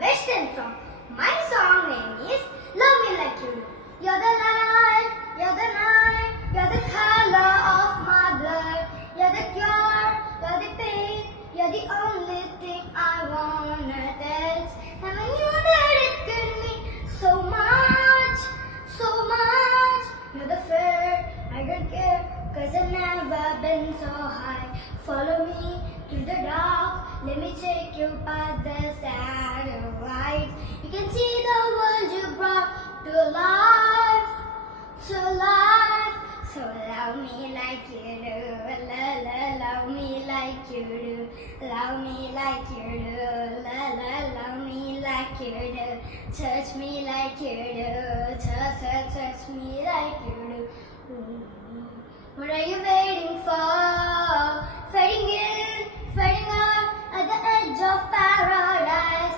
Western song. My song name is Love Me Like You Do. You're the light, you're the night, you're the color of my blood. You're the cure, you're the pain, you're the only thing I wanna taste. And I knew that it could mean so much, so much. You're the fair, I don't care, 'cause I've never been so high. Follow me through the dark, let me take you past the satellites. You can see the world you brought to life, so life. So love me like you do, la la, love me like you do, love me like you do, la la, love me like you do, touch me like you do, touch me like you do. What are you waiting for? Fading in, fading out at the edge of paradise.